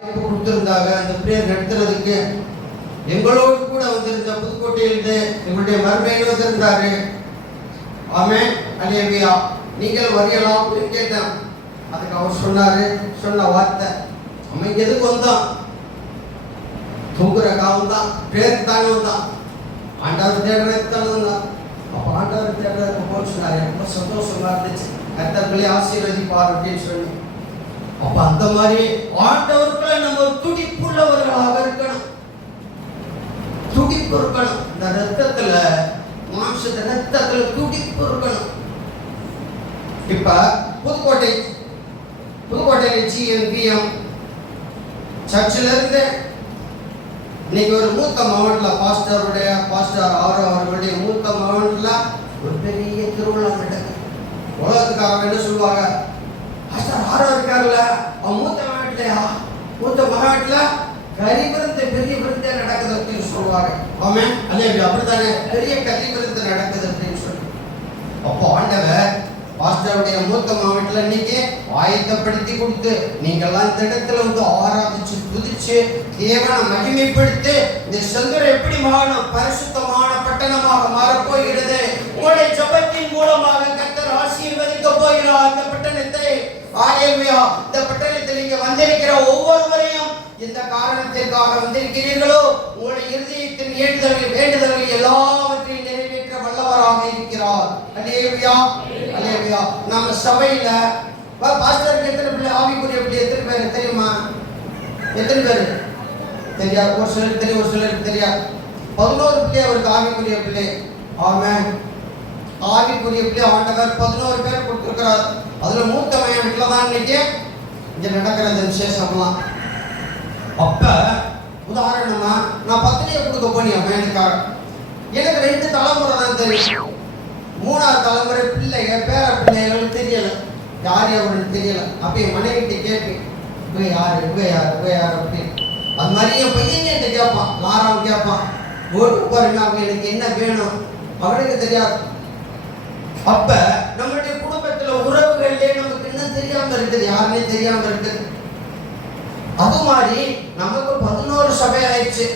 கொடுத்திருந்தாங்க. அந்த பிரேயர் நடத்துறதுக்கு எங்களோடு கூட வந்திருந்த புதுக்கோட்டையிலிருந்து எங்களுடைய மருமையில் வந்திருந்தாரு. ஆமென், அல்லேலூயா. நீங்கள் வரலாம் அப்படின்னு கேட்டேன். அதுக்கு அவர் சொன்ன வார்த்தை, நம்ம எதுக்கு வந்தோம்? தூங்குற காலம் தான், பிரேயர் தானே வந்தான், ஆண்டவர் தேடுறதுக்கு தானே வந்தான். அப்போ ஆண்டவர் தேடுறதுக்கு போன்னு சொன்னார். ரொம்ப சந்தோஷமா இருந்துச்சு. கர்த்தர்களை ஆசீர்வதிப்பார் அப்படின்னு சொல்லி. அப்ப அந்த மாதிரி ஆண்டவர்களை நம்ம துடிப்புள்ளவர்களாக இருக்கணும். துடிப்பு இருக்கணும். இந்த ரத்தத்துல, மாம்ச ரத்தத்துல துடிப்பு இருக்கணும். இப்ப புதுக்கோட்டையில GNPM சர்ச்சில் இருந்து இன்னைக்கு ஒரு மூத்த மகன்ல பாஸ்டர் ஆரோ அவர்களுடைய மூத்த மகன்ல ஒரு பெரிய திருவிழா நடக்குது. உலகத்துக்காக என்ன சொல்லுவாங்க, பாஸ்டர் ஆரோ இருக்காருல்ல, அவன் மூத்த மகன்ல கறி விருந்து, பெரிய விருந்து நடக்குது அப்படின்னு சொல்லுவாங்க. ஆமென், அல்லேலூயா. அப்படித்தானே, பெரிய கறி விருந்து நடக்குது அப்படின்னு சொல்லி. அப்போ ஆண்டவர் பாஸ்டருடைய மூத்த மாவட்டத்தில் இன்னைக்கு ஆயத்தப்படுத்தி கொடுத்து நீங்கள்லாம் இந்த இடத்துல வந்து ஆராதிச்சு துதிச்சு தேவனை மகிமைப்படுத்தி இந்த சந்திரன் எப்படி மாறணும், பரிசுத்தமான பட்டணமாக மாறப்போகிறது. உங்களுடைய ஜெபத்தின் மூலமாக கர்த்தர் ஆசீர்வதிக்க போகிறார் இந்த பட்டணத்தை. அல்லேலூயா. இந்த பட்டணத்தில் நீங்க வந்திருக்கிற ஒவ்வொருவரையும் இந்த காரணத்திற்காக வந்திருக்கிறீர்களோ, உங்களுடைய இருதயத்தின் வேண்டுதல்கள் எல்லாவற்றையும் நிறைவேற்ற வல்லவராக இருக்கிறார். அல்லேலூயா, அல்லேலூயா. நம்ம சபையில பாஸ்டருக்கு எத்தனை பிள்ளை, ஆவிக்குரிய பிள்ளை எத்தனை பேர் தெரியுமா? எத்தனை பேர் தெரியாது? ஒரு சிலருக்கு தெரியும், ஒரு சிலருக்கு தெரியாது. 11 பிள்ளை அவருக்கு ஆவிக்குரிய பிள்ளை. ஆமென். ஆவிக்குரிய பிள்ளை ஆண்டவர் 11 பேர் கொடுத்திருக்கிறார். அதுல மூத்தவன் வீட்டில் தான் இன்னைக்கு இங்க நடக்கிறது விசேஷம்லாம். அப்ப உதாரணமா நான் பத்திரிகை கொடுக்க போனேன் வேணுக்காக. எனக்கு 2 தலைமுறை தான் தெரியும். 3ஆவது தலைமுறை பிள்ளைகள், பேர பிள்ளைகளுக்கு தெரியல, யார் அவருக்கு தெரியல. அப்ப என் மனைவிட்டு கேட்பேன், இவ யார் அப்படின்னு. அது மாதிரி என் பையன் என்கிட்ட கேட்பான், லாராம் கேட்பான், ஓட்டு பாருங்க அவங்க எனக்கு என்ன வேணும், அவனுக்கு தெரியாது. அப்ப நம்மளுடைய குடும்பத்துல உறவுகளிலே நமக்கு என்ன தெரியாம இருக்குது, யாருன்னே தெரியாம இருக்குது. அது மாதிரி நமக்கு 11 சபை ஆயிடுச்சு.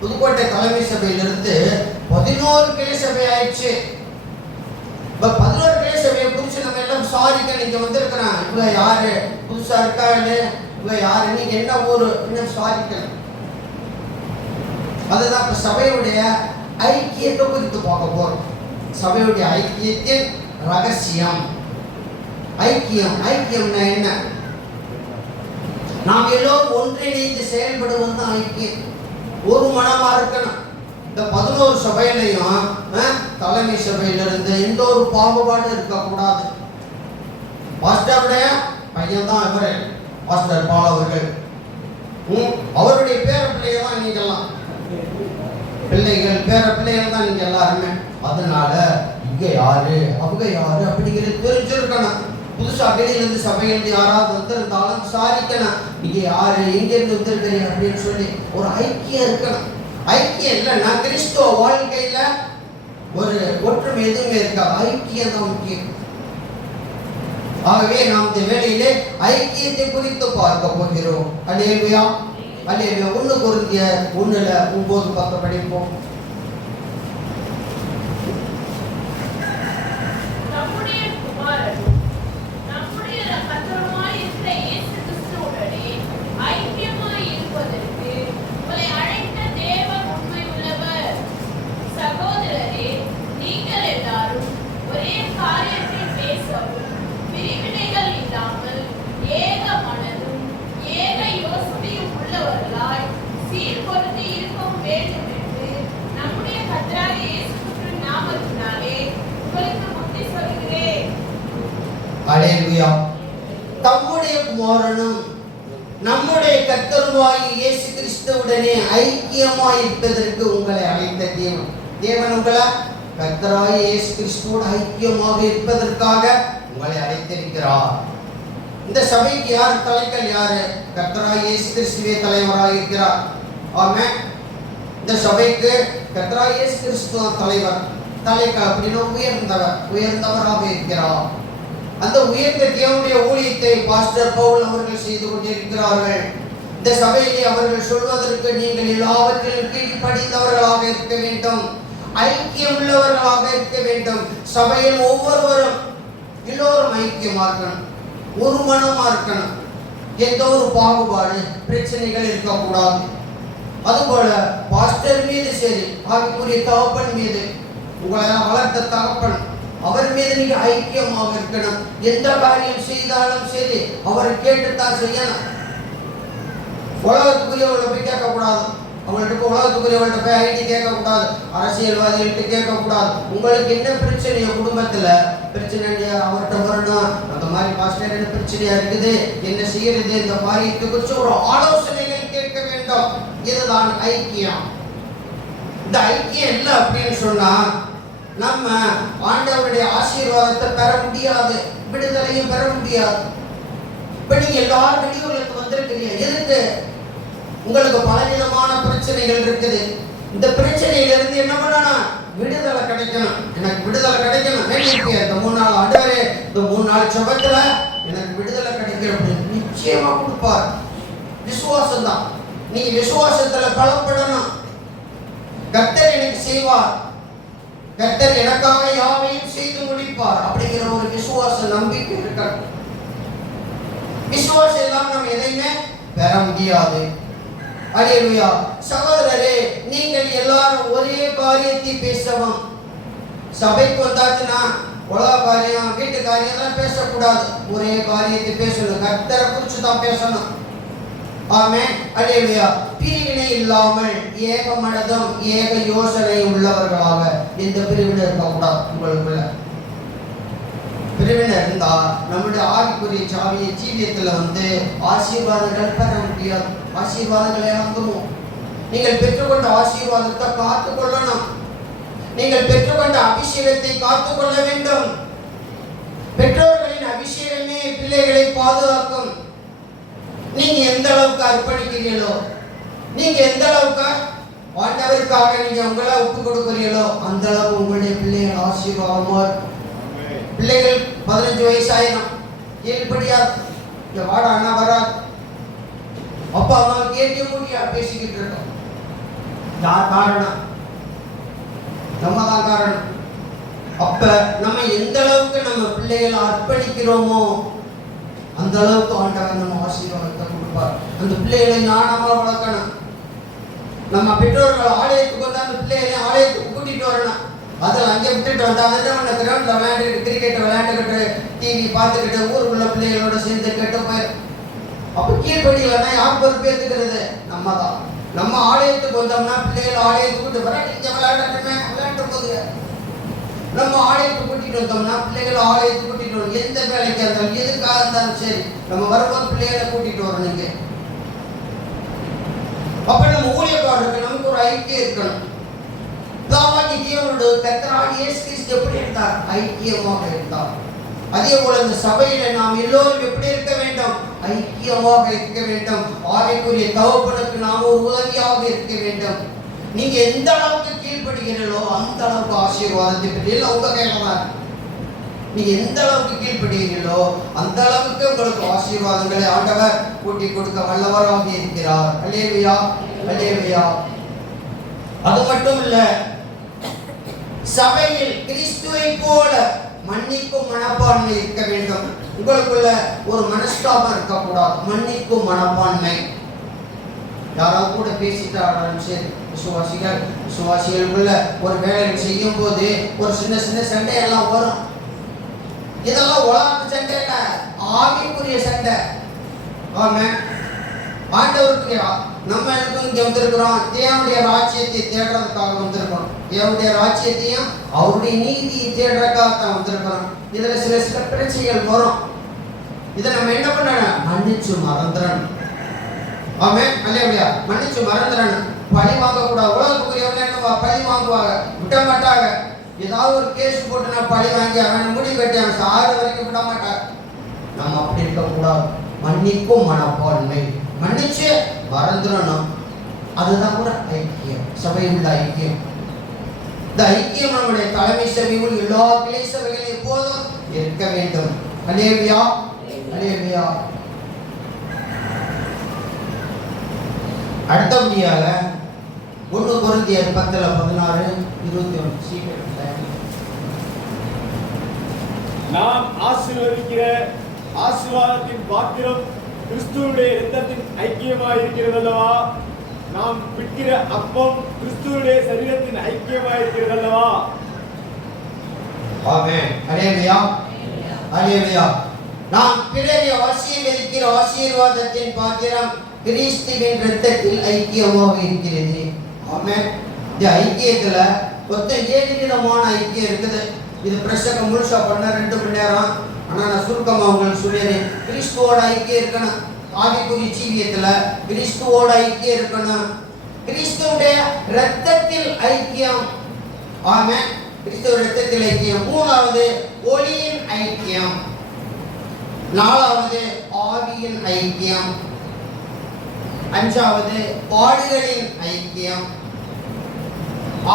புதுக்கோட்டை தலைமை சபையிலிருந்து 11 கிளை சபை ஆயிடுச்சு. இப்ப 11 கிளை சபையை குறிச்சு நம்ம எல்லாம் சாரிக்க நீங்க வந்திருக்கிறான். இவங்க யாரு, புதுசா இருக்காரு, இவங்க யாரு, நீங்க என்ன ஊரு, இன்னும் சாரிக்கணும். அதுதான் இப்ப சபையுடைய ஐக்கியத்தை குறித்து பார்க்க போறோம். சபையுடைய ஐக்கியத்தின் ரகசியம். ஐக்கியம்னா என்ன? நாம் எல்லோரும் ஒன்றிணைந்து செயல்படுவது தான் ஐக்கியம். ஒரு மனமா இருக்கணும். இந்த 11 சபையிலையும் தலைமை சபையிலிருந்து எந்த ஒரு பாகுபாடு இருக்கக்கூடாது. பாஸ்டருடைய பையன் தான் இவரு, பாஸ்டர் பால் அவர்கள். அவருடைய பேர பிள்ளைகள் தான் நீங்கெல்லாம், பிள்ளைகள் பேர பிள்ளைகள் தான் நீங்க எல்லாருமே. அதனால இங்க யாரு அவங்க யாரு அப்படிங்கிறது தெரிஞ்சிருக்கணும். புதுசா வெளியிலிருந்து சபையிலிருந்து யாராவது வந்திருந்தாலும் விசாரிக்கணும், நீங்க யாரு, எங்க இருந்து வந்திருக்கீங்க அப்படின்னு சொல்லி ஒரு ஐக்கியம் இருக்கணும். ஐக்கியம் இல்லைன்னா கிறிஸ்துவ வாழ்க்கையில ஒரு ஒற்றுமை எதுவுமே இருக்காது. ஐக்கியம் தான் முக்கியம். ஆகவே நாம் இந்த வேளையிலே ஐக்கியத்தை குறித்து பார்க்க போகிறோம். அல்லேலூயா, அல்லேலூயா. 1 கொரிந்தியர் 1:9-10 படிப்போம். அல்லேலூயா. தம்முடைய குமாரனும் நம்முடைய கர்த்தருமாகிய இயேசு கிறிஸ்துவுடனே ஐக்கியமாய் இருப்பதற்கு உங்களை அழைத்த தேவன் உங்களை கர்த்தராகிய இயேசு கிறிஸ்துவோடு ஐக்கியமாக இருப்பதற்காக உங்களை அழைத்திருக்கிறார். இந்த சபைக்கு யார் தலைக்கல்? யாரு? கர்த்தராகிய இயேசு கிறிஸ்துவே தலைவராக இருக்கிறார். ஆமென். இந்த சபைக்கு கர்த்தராகிய இயேசு கிறிஸ்து தலைவர், தலைக்கல். அப்படின்னு உயர்ந்தவராக இருக்கிறார். அந்த உயர்ந்த தேவனுடைய ஊழியத்தை பாஸ்டர் பவுல் அவர்கள் செய்து கொண்டிருக்கிறார்கள். இந்த சபையிலே அவர்கள் சொல்வதற்கு நீங்கள் எல்லாவற்றிலும் கீழ்ப்படிந்தவர்களாக இருக்க வேண்டும், ஐக்கியம் உள்ளவர்களாக இருக்க வேண்டும். சபையில் ஒவ்வொருவரும் எல்லோரும் ஐக்கியமா இருக்கணும், ஒரு மனமா இருக்கணும், எந்த ஒரு பாகுபாடு பிரச்சனைகள் இருக்கக்கூடாது. அதுபோல பாஸ்டர் மீது சரி, ஆவிக்குரிய தகப்பன் மீது, உங்களை வளர்த்த தகப்பன், அவர் மீது நீங்க ஐக்கியமாக இருக்கணும். எந்த காரியம் செய்தாலும் சரி அவரை கேட்டுத்தான் செய்யணும். உலகத்துக்குரியவர்களை போய் கேட்கக்கூடாது, அவங்கள்ட்ட உலகத்துக்குரியவர்கள்ட்ட போய் ஐடி கேட்கக்கூடாது, அரசியல்வாதிகள்கிட்ட கேட்கக்கூடாது. உங்களுக்கு என்ன பிரச்சனையோ குடும்பத்தில் பிரச்சனை அவர்கிட்ட வரணும். அந்த மாதிரி பாஸ்டர் என்ன பிரச்சனையா இருக்குது, என்ன செய்யறது, இந்த காரியத்தை குறித்து ஒரு ஆலோசனைகள் கேட்க வேண்டும். இதுதான் ஐக்கியம். இந்த ஐக்கியம் இல்லை அப்படின்னு சொன்னா நம்ம ஆண்டவருடைய ஆசீர்வாதத்தை பெற முடியாது, விடுதலையும் பெற முடியாது. இப்ப நீங்க எல்லாரும் வெளியூர்களுக்கு வந்திருக்கிறீங்க, எதுக்கு? உங்களுக்கு பலவிதமான பிரச்சனைகள் இருக்குது. இந்த பிரச்சனையிலிருந்து என்ன பண்ணணும்? விடுதலை கிடைக்கணும். எனக்கு விடுதலை கிடைக்கணும். இந்த 3 நாள் ஆண்டவரே, இந்த 3 நாள் ஜெபத்துல எனக்கு விடுதலை கிடைக்கணும். நிச்சயமா கொடுப்பார். விசுவாசம் தான். நீங்க விசுவாசத்துல பலப்படணும். கர்த்தர் எனக்கு செய்வார், கர்த்தர் எனக்காக யாவையும் செய்து முடிப்பார் அப்படிங்கிற ஒரு விசுவாச நம்பிக்கை இருக்கணும். விசுவாசம் இல்லாம நம்ம எதையுமே பெற முடியாது. அல்லேலூயா. சகோதரரே, நீங்கள் எல்லாரும் ஒரே காரியத்தை பேசவும். சபைக்கு வந்தாச்சுன்னா உலக காரியம், வீட்டு காரியம் எல்லாம் பேசக்கூடாது. ஒரே காரியத்தை பேசணும், கர்த்தரை குறித்து தான் பேசணும். ஆமென். அல்லேலூயா. பிரிவினை இல்லாமல் ஏக மனதும் ஏக யோசனை உள்ளவர்களாக எந்த பிரிவினை இருக்கக்கூடாது. உங்களுக்குள்ள பிரிவினை இருந்தா நம்முடைய ஆவிக்குரிய சாவியை ஜீவியத்துல ஆசீர்வாதங்கள் பெற முடியாது. ஆசீர்வாதங்களை இழந்துருவோம். நீங்கள் பெற்றுக்கொண்ட ஆசீர்வாதத்தை காத்துக் கொள்ளணும். நீங்கள் பெற்றுக்கொண்ட அபிஷேகத்தை காத்துக் கொள்ள வேண்டும். பெற்றோர்களின் அபிஷேகமே பிள்ளைகளை பாதுகாக்கும். நீங்க எந்த அளவுக்கு அர்ப்பணிக்கிறீர்களோ, நீங்க எந்த அளவுக்கு ஆண்டவருக்காக நீங்க உங்களை ஒப்பு கொடுக்கிறீர்களோ அந்த அளவு உங்களுடைய பிள்ளைகள் ஆசீர்வாதமா இருக்கும். பிள்ளைகள் 15 வயசாயிரம் கீழ்படியா இங்க வாடா அண்ணா வராது, அப்பா அம்மா கேட்க முடியா பேசிக்கிட்டு இருக்கோம். யார் காரணம்? நம்ம தான் காரணம். அப்ப நம்ம எந்த அளவுக்கு நம்ம பிள்ளைகளை அர்ப்பணிக்கிறோமோ அந்த அளவுக்கு ஆண்டவர் நம்ம ஆசீர்வாதத்தை கொடுப்பார். அந்த பிள்ளைகளை ஞானமா வளர்க்கணும். நம்ம பெற்றோர்கள் ஆலயத்துக்கு வந்து அந்த பிள்ளைகளை ஆலயத்துக்கு கூட்டிட்டு வரணும். அதில் அங்கே விட்டுட்டு வந்தா அந்த கிரவுண்ட்ல விளையாண்டுக்கிட்டு, கிரிக்கெட் விளையாண்டுக்கிட்டு, டிவி பார்த்துக்கிட்டு, ஊருக்குள்ள பிள்ளைகளோட சேர்ந்து கெட்டு போயிடும். அப்போ கீழ்படியிலன்னா யார் பொறுப்பேற்றுக்கிறது? நம்ம தான். நம்ம ஆலயத்துக்கு வந்தோம்னா பிள்ளைகள் ஆலயத்துக்கு கூட்டு வர, இங்கே விளையாடட்டுமே, விளையாட்டு போகுது. நம்ம ஆலயத்துக்கு கூட்டிட்டு வந்தோம்னா பிள்ளைகளை ஆலயத்துக்கு கூட்டிட்டு வரணும். எந்த வேலைக்கு இருந்தாலும் எதுக்காக இருந்தாலும் சரி நம்ம வரும்போது பிள்ளைகளை கூட்டிட்டு வரணுங்க. அப்ப நம்ம ஊழியக்காரருக்கு நமக்கு ஒரு ஐக்கியம் இருக்கணும். தேவனோடு கர்த்தராகிய இயேசு கிறிஸ்து எப்படி இருந்தார்? ஐக்கியமாக இருந்தார். அதே போல இந்த சபையில நாம் எல்லோரும் எப்படி இருக்க வேண்டும்? ஐக்கியமாக இருக்க வேண்டும். ஆவிக்குரிய தகப்பனுக்கு நாம் ஒரு உதவியாக இருக்க வேண்டும். நீங்க எந்த அளவுக்கு கீழ்ப்படுகிறீர்களோ அந்த அளவுக்கு ஆசீர்வாதத்தை பெற்றீர்கள். உங்க கையில தான். நீங்க எந்த அளவுக்கு கீழ்ப்படுகிறீர்களோ அந்த அளவுக்கு உங்களுக்கு ஆசீர்வாதங்களை ஆண்டவர் கூட்டி கொடுக்க வல்லவராக இருக்கிறார். அல்லேலூயா, அல்லேலூயா. அது மட்டும் இல்ல, சபையில் கிறிஸ்துவை போல மன்னிக்கும் மனப்பான்மை இருக்க வேண்டும். உங்களுக்குள்ள ஒரு மனஸ்தாபம் இருக்கக்கூடாது. மன்னிக்கும் மனப்பான்மை. யாராவது கூட பேசிட்டாலும் சரி, விசுவாசிகளுக்குள்ள ஒரு வேலை செய்யும் போது ஒரு சின்ன சின்ன சண்டையெல்லாம் வரும். இதெல்லாம் உலகத்து சண்டை இல்ல, ஆவிக்குரிய சண்டை. ஆமென். ஆண்டவருக்கு நம்ம இங்க வந்திருக்கிறோம், தேவனுடைய ராஜ்யத்தை தேடுறதுக்காக வந்திருக்கிறோம். தேவனுடைய ராஜ்யத்தையும் அவருடைய நீதியை தேடுறதுக்காக தான் வந்திருக்கிறோம். இதுல சில சில பிரச்சனைகள் வரும். இதை நம்ம என்ன பண்ணணும்? மன்னிச்சு மறந்துடணும். ஆமென். அல்லேலூயா. மன்னிச்சு மறந்துடணும். பழி வாங்க கூடாது. உலகத்துக்குரியவங்க என்ன பழி வாங்குவாங்க? விட மாட்டாங்க. ஏதாவது ஒரு கேஸ் போட்டு நான் பழி வாங்கி அவன் முடி கட்டி அவன் சாறு வரைக்கும் விட மாட்டாங்க. நம்ம அப்படி இருக்கக்கூடாது. மன்னிக்கும் மனப்பான்மை. மன்னிச்சு மறந்துடணும். அதுதான் கூட ஐக்கியம், சபையில் உள்ள ஐக்கியம். இந்த ஐக்கியம் நம்முடைய தலைமை சபையில் எல்லா கிளை சபைகளும் எப்போதும் இருக்க வேண்டும். அல்லேலூயா, அல்லேலூயா. அடுத்தபடியாக 1 கொரிந்தியர் 10:16, 21 சீக்கிரம். நாம் ஆசீர்வதிக்கிற ஆசீர்வாதத்தின் பாத்திரம் கிறிஸ்துவுடைய இரத்தத்தின் ஐக்கியமாய் இருக்கிறது அல்லவா? நாம் பிடிக்கிற அப்பம் கிறிஸ்துவுடைய சரீரத்தின் ஐக்கியமாய் இருக்கிறது அல்லவா? ஆமென். ஹல்லேலூயா. ஹல்லேலூயா. நாம் பிறரை ஆசீர்வதிக்கிற ஆசீர்வாதத்தின் பாத்திரம் கிறிஸ்துவின் இரத்தத்தில் ஐக்கியமாக இருக்கிறது. ஆமென். இந்த ஐக்கியத்துல மொத்தம் 7 விதமான ஐக்கியம் இருக்குது. இது பிரசங்கம் முழுசா பண்ண 2 மணி நேரம். ஆனா நான் சுருக்கமா உங்களுக்கு சொல்லிடுறேன். கிறிஸ்துவோட ஐக்கியம் இருக்கணும். ஆவிக்குரிய ஜீவியத்துல கிறிஸ்துவோட ஐக்கியம் இருக்கணும். கிறிஸ்துவுடைய இரத்தத்தில் ஐக்கியம். ஆமென். கிறிஸ்துவோட இரத்தத்தில் ஐக்கியம். 3வது ஒளியின் ஐக்கியம். 4வது ஆவியின் ஐக்கியம். 5வது பாடுகளின் ஐக்கியம்.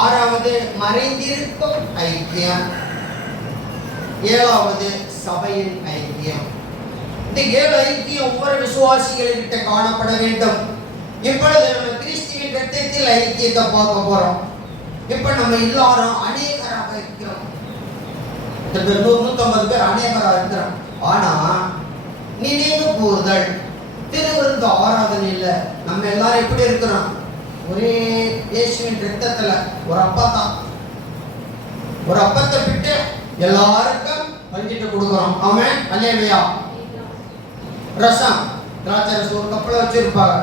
6வது மறைந்திருக்கும் ஐக்கியம். 7வது சபையின் ஐக்கியம். இந்த 7 ஐக்கியம் ஒவ்வொரு விசுவாசிகளிட்ட காணப்பட வேண்டும். இப்பொழுது நம்ம கிறிஸ்துவின் இரத்தத்தில் ஐக்கியத்தை பார்க்க போறோம். இப்ப நம்ம எல்லாரும் அநேகராக இருக்கிறோம். 150 பேர் அநேகராக இருக்கிறோம். ஆனா நினைவு கூறுதல் திருவிருந்து ஆராதனையில நம்ம எல்லாரும் எப்படி இருக்கிறோம்? ஒரே இயேசுவின் இரத்தத்துல ஒரு அப்பதான், ஒரு அப்பத்தை விட்டு எல்லாருக்கும் பங்கிட்டு கொடுக்கிறோம். ஆமென். அல்லேலூயா. ரசம் திராட்சை ரசம் ஒரு கப்பல வச்சிருப்பாங்க.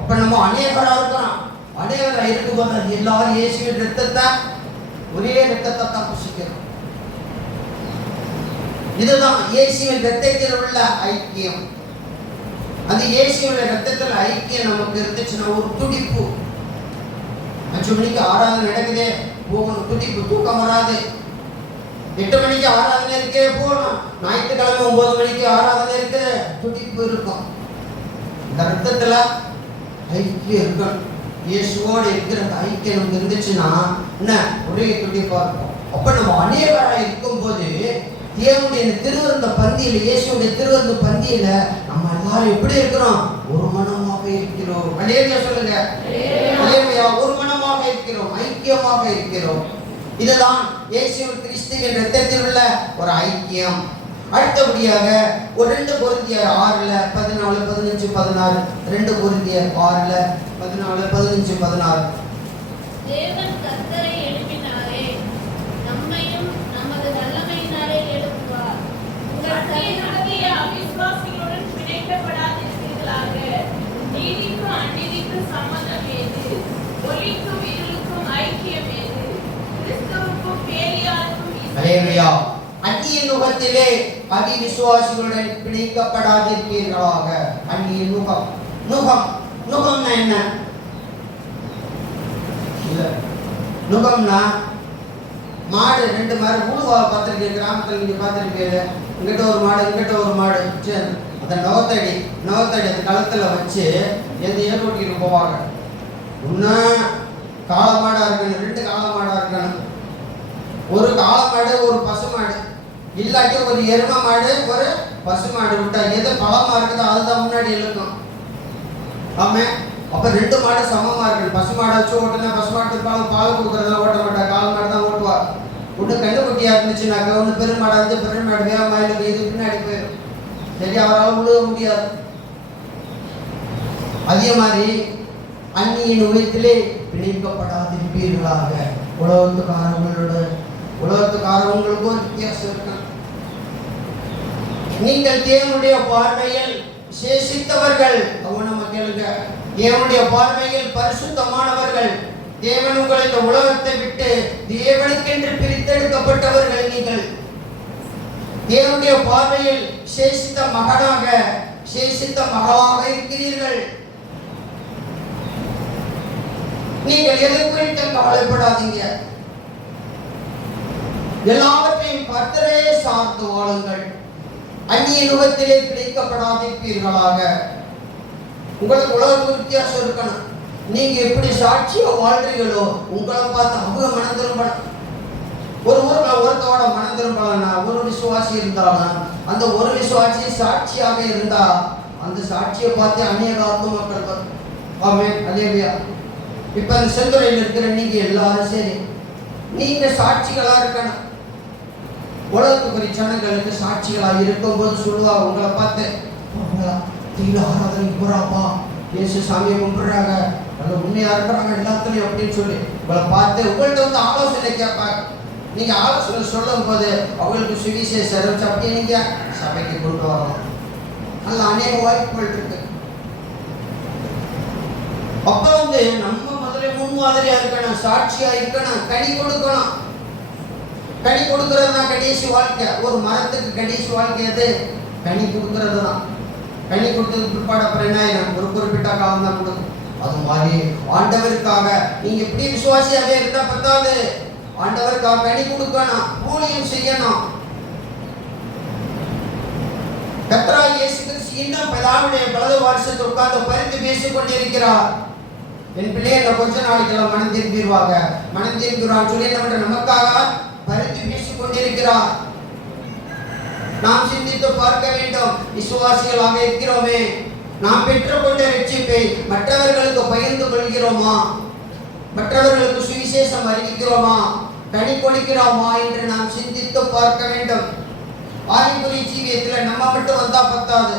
அப்ப நம்ம அநேகரா இருக்கிறோம். அநேகரா இருக்கும்போது அது எல்லாரும் இயேசுவின் இரத்தத்தை, ஒரே இரத்தத்தை தான் புசிக்கிறோம். இதுதான் இயேசுவின் இரத்தத்தில் உள்ள ஐக்கியம். அந்த இயேசுவின் இரத்தத்தில் ஐக்கியம் நமக்கு இருந்துச்சுன்னா ஒரு துடிப்பு. 5 மணிக்கு ஆராதனை நடக்குதே போகணும், துடிப்பு, தூக்கம் வராது. 8 மணிக்கு ஆராதனை இருக்கே போகணும். ஞாயிற்றுக்கிழமை 9 மணிக்கு ஆராதனை இருக்கு, துடிப்பு இருக்கும். இந்த ரத்தத்துல ஐக்கியம் இருக்கணும். இயேசுவோடு இருக்கிற ஐக்கியம் நமக்கு இருந்துச்சுன்னா என்ன ஒரே துடிப்பா இருக்கும். அப்ப நம்ம அநேகராக இருக்கும் போது தேவனுடைய திருவிருந்த பந்தியில, இயேசுடைய திருவிருந்த பந்தியில நம்ம எல்லாரும் எப்படி இருக்கிறோம்? ஒரு மனமாக இருக்கிறோம். அல்லேலூயா சொல்லுங்க. அல்லேலூயா. ஒரு மனமாக இருக்கிறோம், ஐக்கியமாக இருக்கிறோம். இதுதான் இயேசு கிறிஸ்துவின் இரத்தத்தில் உள்ள ஒரு ஐக்கியம். அடுத்தபடியாக 2 கொரிந்தியர் 6:14, 15, 16. 2 கொரிந்தியர் 6:14, 15, 16. தேவன் கர்த்தரை எழுப்பினாரே, நம்மையும் நமது வல்லமையினாலே எழுப்புவார். உங்கள் சரீரமாகிய அவிசுவாசிகளுடன் பிணைக்கப்படாதிருப்பீர்களாக. நீதிக்கும் அநீதிக்கும் சம்மதம் ஏது? ஒளிக்கும் இருளுக்கும் ஐக்கியம் ஏது? கிறிஸ்துவுக்கும் பேலியாளுக்கும் அல்லேலூயா. அந்நிய நுகத்திலே அவிசுவாசிகளுடன் பிணைக்கப்படாதிருப்பீர்களாக. அந்நிய நுகம். நுகம்னா என்ன? நுகம்னா மாடு, 2 மாடு மூணுவா பார்த்துருக்கீங்க. கிராமத்தில் நீங்க பார்த்துருப்பீங்க. இங்கிட்ட ஒரு மாடு, இங்கிட்ட ஒரு மாடு. அந்த நவத்தடி அந்த களத்துல வச்சு ஏர் ஓட்டிட்டு போவாங்க. இன்னும் காளை மாடா இருக்கணும், 2 காளை மாடா இருக்கணும். ஒரு காளை மாடு, ஒரு பசு மாடு, இல்லாட்டி ஒரு எருமை மாடு, ஒரு பசு மாடு விட்டா எது பழமா இருக்குதோ அதுதான் முன்னாடி இழுக்கும். ஆமே. அப்ப 2 மாடு சமமா இருக்கு. பசு மாடை வச்சு ஓட்டுனா பசு மாட்டு பால் கொடுக்கறதெல்லாம் ஓட்ட மாட்டா, காளை மாடு தான் ஓட்டுவா. ஒன்று கண்டுக்குட்டியா இருந்துச்சுனாக்க ஒன்று பெருமாடா இருந்து பெருமாடு வேகமா இருக்கு, இது பின்னாடி போயிடும். சரி, அவரால் உழுக முடியாது. அதே மாதிரி அந்நிய நுகத்திலே பிணைக்கப்படாதிருப்பீர்களாக. உலகத்துக்காரவங்களுக்கு ஒரு வித்தியாசம் இருக்கு. நீங்கள் தேவனுடைய பார்வையில் சேஷித்தவர்கள். கவனமா கேளுங்க. தேவனுடைய பார்வையில் பரிசுத்தமானவர்கள். தேவன் உங்களை இந்த உலகத்தை விட்டு தேவனுக்கென்று பிரித்தெடுக்கப்பட்டவர்கள். நீங்கள் தேவனுடைய பார்வையில் சேஷித்த மகனாக, சேஷித்த மகளாக இருக்கிறீர்கள். நீங்கள் எதை குறித்து கவலைப்படாதீங்க. எல்லாவற்றையும் கர்த்தரே சார்ந்து வாழுங்கள். அந்நிய நுகத்திலே பிடிக்கப்படாதிருப்பீர்களாக. உங்களுக்கு உலகத்துக்கு வித்தியாசம் இருக்கணும். நீங்க எப்படி சாட்சியா வாழ்றீங்களோ உங்களை பார்த்து அவங்க மனம் திரும்பணும். ஒரு ஊர்ல ஒருத்தோட மனம் திரும்பலன்னா ஒரு விசுவாசி இருந்தாலும் அந்த ஒரு விசுவாசி சாட்சியாக இருந்தா அந்த சாட்சியை பார்த்து அநேக ஆத்ம மக்கள் வரும். ஆமென், அல்லேலூயா. இப்ப அந்த செந்துறையில் இருக்கிற நீங்க எல்லாரும் சரி, நீங்க சாட்சிகளா இருக்கணும். உலகத்துக்குரிய ஜனங்களுக்கு சாட்சிகளா இருக்கும்போது சொல்லுவா உங்களை பார்த்து, ஆராதனை போறாப்பா, இயேசு சாமியை கும்பிடுறாங்க, நல்ல உண்மையா இருக்கிறாங்க எல்லாத்துலயும் அப்படின்னு சொல்லி உங்களை பார்த்து உங்கள்கிட்ட வந்து ஆலோசனை கேட்பாங்க. நீங்க ஆலோசனை சொல்லும் போது அவங்களுக்கு சுவிசேஷம் அறிவிச்சு அப்படியே நீங்க சபைக்கு கொண்டு வரலாம். நல்ல அநேக வாய்ப்புகள் இருக்கு. அப்ப வந்து நம்ம முதல்ல முன்மாதிரியா இருக்கணும், சாட்சியா இருக்கணும், கனி கொடுக்கணும். கனி கொடுக்கிறது தான் கடைசி வாழ்க்கை. ஒரு மரத்துக்கு கடைசி வாழ்க்கை எது? கனி கொடுக்கிறது தான். கனி கொடுத்தது பிற்பாடு அப்புறம் என்ன ஆயிரும்? ஒரு குறிப்பிட்ட காலம் தான் கொடுக்கும். அது மாதிரி ஆண்டவருக்காக நீங்க எப்படி விசுவாசியாவே இருந்தா பத்தாது, ஆண்டவருக்காக கனி கொடுக்கணும், ஊழியம் செய்யணும். கர்த்தராகிய இயேசு கிறிஸ்து இன்னும் பிதாவுடைய வலது வாரிசத்தில் உட்கார்ந்து பரிந்து பேசிக் கொண்டிருக்கிறார். என் பிள்ளையை இன்னும் கொஞ்ச நாளைக்கெல்லாம் மனம் திரும்பிடுவாங்க, மனம் திரும்பிடுவான்னு சொல்லி என்ன நமக்காக பரிந்து பேசிக் கொண்டிருக்கிறார். நாம் சிந்தித்து பார்க்க வேண்டும். விசுவாசிகளாக இருக்கிறோமே, நாம் பெற்றுக்கொண்ட ரட்சிப்பை மற்றவர்களுக்கு பகிர்ந்து கொள்கிறோமா? மற்றவர்களுக்கு சுவிசேஷம் அறிவிக்கிறோமா? கனி கொடுக்கிறோமா என்று நாம் சிந்தித்து பார்க்க வேண்டும். ஆவிக்குரிய ஜீவியத்தில் நம்ம மட்டும் வந்தா பத்தாது,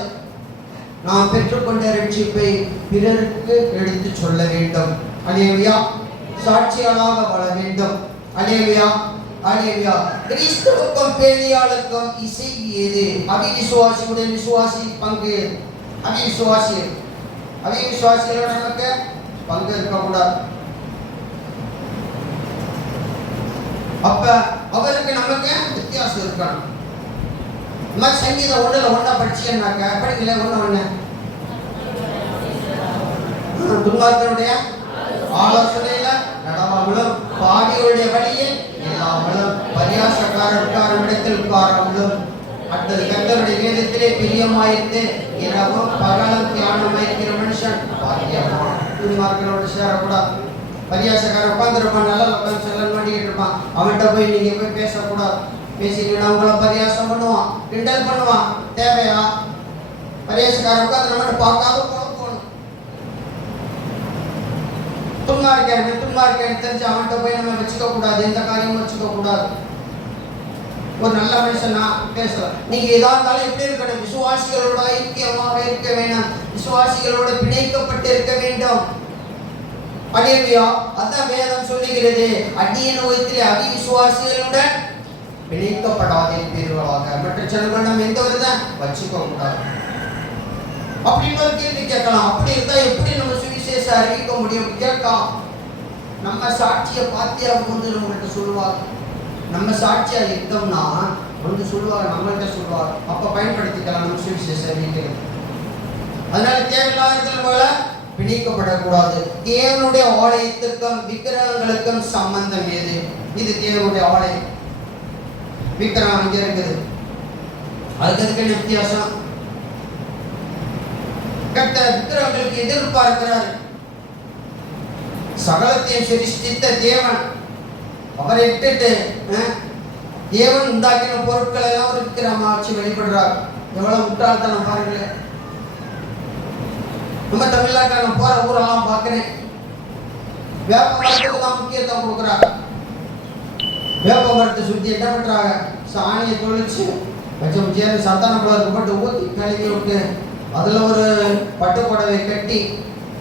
நாம் பெற்றுக்கொண்ட ரட்சிப்பை பிறருக்கு எடுத்து சொல்ல வேண்டும். அல்லேலூயா. சாட்சிகளாக வாழ வேண்டும். அல்லேலூயா, அல்லேலூயா. கிறிஸ்துவுக்கும் பேலியாளுக்கும் இசை ஏது? அவிசுவாசியுடன் விசுவாசி பங்கு. அவிசுவாசிகளோட நமக்கு பங்கு இருக்கக்கூடாது. அப்ப அவருக்கு நமக்கு வித்தியாசம் இருக்கணும். சங்கீதம் ஒண்ணா படிச்சேன்னாக்க படிக்கல ஒண்ணு துன்மார்க்கனுடைய ஆலோசனையில நடவாமலும் பாவிகளுடைய வழியில் இல்லாமலும் பரியாசக்காரர் இடத்தில் உட்காராமலும் அடுத்தது கர்த்தருடைய வேதத்திலே பிரியமாயிருந்து இரவும் பகலும் தியானம் வைக்கிற மனுஷன் பாக்கியவான். துன்மார்க்கனோட சேரக்கூடாது. பரியாசக்காரன் உட்காந்துருப்பான், நல்லா உட்காந்து செல்லன் மாட்டிக்கிட்டு இருப்பான். அவன்கிட்ட போய் நீங்க போய் பேசக்கூடாது. பேசிக்கிட்டு அவங்கள பரியாசம் பண்ணுவான், கிண்டல் பண்ணுவான். தேவையா? பரியாசக்காரன் உட்காந்து நம்ம பார்க்காத போகணும். துன்மார்க்கன் தெரிஞ்சு அவன்கிட்ட போய் நம்ம வச்சுக்க கூடாது, எந்த காரியமும் வச்சுக்க கூடாது. ஒரு நல்ல மனுஷனா பேசலாம். நீங்க எதா இருந்தாலும் எப்படி இருக்கணும்? விசுவாசிகளோட ஐக்கியமாக இருக்க வேண்டாம், விசுவாசிகளோட பிணைக்கப்பட்டு இருக்க வேண்டும். அல்லேலூயா. அதான் வேதம் சொல்லுகிறது, அந்நிய நோயத்திலே அவிசுவாசிகளுடன் பிணைக்கப்படாதிருப்பீர்களாக. மற்ற ஜனங்கள் நம்ம எந்த வித வச்சுக்க கூடாது. அப்படின்னு ஒரு கேள்வி கேட்கலாம். அப்படி இருந்தா எப்படி நம்ம சுவிசேஷம் அறிவிக்க முடியும்? கேட்கலாம். நம்ம சாட்சியை பார்த்தியா வந்து நம்மகிட்ட சொல்லுவாங்க. நம்ம சாட்சியா இருந்தோம்னா வந்து சொல்லுவாங்க, நம்மள்கிட்ட சொல்லுவாங்க. அப்ப பயன்படுத்திக்கலாம் நம்ம சுவிசேஷம் அறிவிக்கிறது. அதனால தேவையில்லாத போல பிணைக்கப்படக்கூடாது. தேவனுடைய ஆலயத்துக்கும் விக்கிரகங்களுக்கும் சம்பந்தம் ஏது? இது தேவனுடைய ஆலயம், விக்கிரகம் அங்க இருக்குது. அதுக்கு வித்தியாசம். கர்த்தர் விக்கிரகங்களுக்கு எதிர்பார்க்கிறார். சகலத்தையும் சிருஷ்டித்த தேவன், அவரை விட்டுட்டு தேவன் உண்டாக்கின பொருட்கள் எல்லாம் ஒரு விக்கிரகமா வச்சு வழிபடுறார். எவ்வளவு முட்டாள்தனம் பாருங்களேன். நம்ம தமிழ்நாட்டில் நான் போற ஊரெல்லாம் பார்க்கிறேன், வேப்ப மரத்துக்கு தான் முக்கியத்துவம் கொடுக்குறாங்க. வேப்ப மரத்தை சுற்றி என்ன பண்றாங்க? சாணியை தொழிச்சு கொஞ்சம் சேர்ந்து சத்தான பழத்துக்கு போட்டு ஊற்றி கழுவி விட்டு அதுல ஒரு பட்டு புடவை கட்டி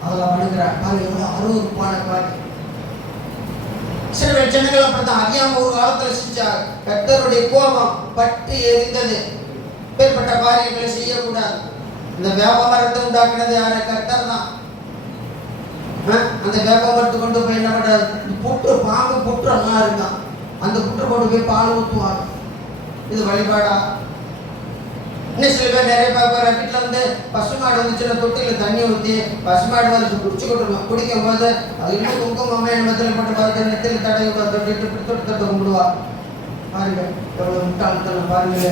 அதில் பண்ணுகிறார். அது எவ்வளோ அருவருப்பான காரியம். சில ஜனங்கள் அப்படித்தான் அறியாம ஒரு காலத்தில் செஞ்சாங்க. கர்த்தருடைய கோபம் பட்டு எரிந்தது. பேர்பட்ட காரியங்களை செய்யக்கூடாது. இந்த வேப்ப மரத்தை உண்டாக்குனது யாரு? கர்த்தர் தான். அந்த வேப்ப மரத்தை கொண்டு போய் என்ன பண்றாரு? புற்று, பாம்பு புற்று எல்லாம் இருக்கான். அந்த புற்று கொண்டு போய் பால் ஊற்றுவாங்க. இது வழிபாடா? இன்னும் சில பேர் நிறைய பேர் வீட்டில் வந்து பசுமாடு வந்துச்சுன்னா தொட்டியில் தண்ணி ஊற்றி பசுமாடு வந்து குடிச்சு கொடுக்கணும். குடிக்கும் போது அது இன்னும் குங்குமம் எண்ணத்தில் போட்டு பார்த்து நெத்தியில் தடை தொட்டிட்டு தொட்டு தொட்டு கும்பிடுவா. பாருங்க எவ்வளோ முட்டாள்தனம் பாருங்க.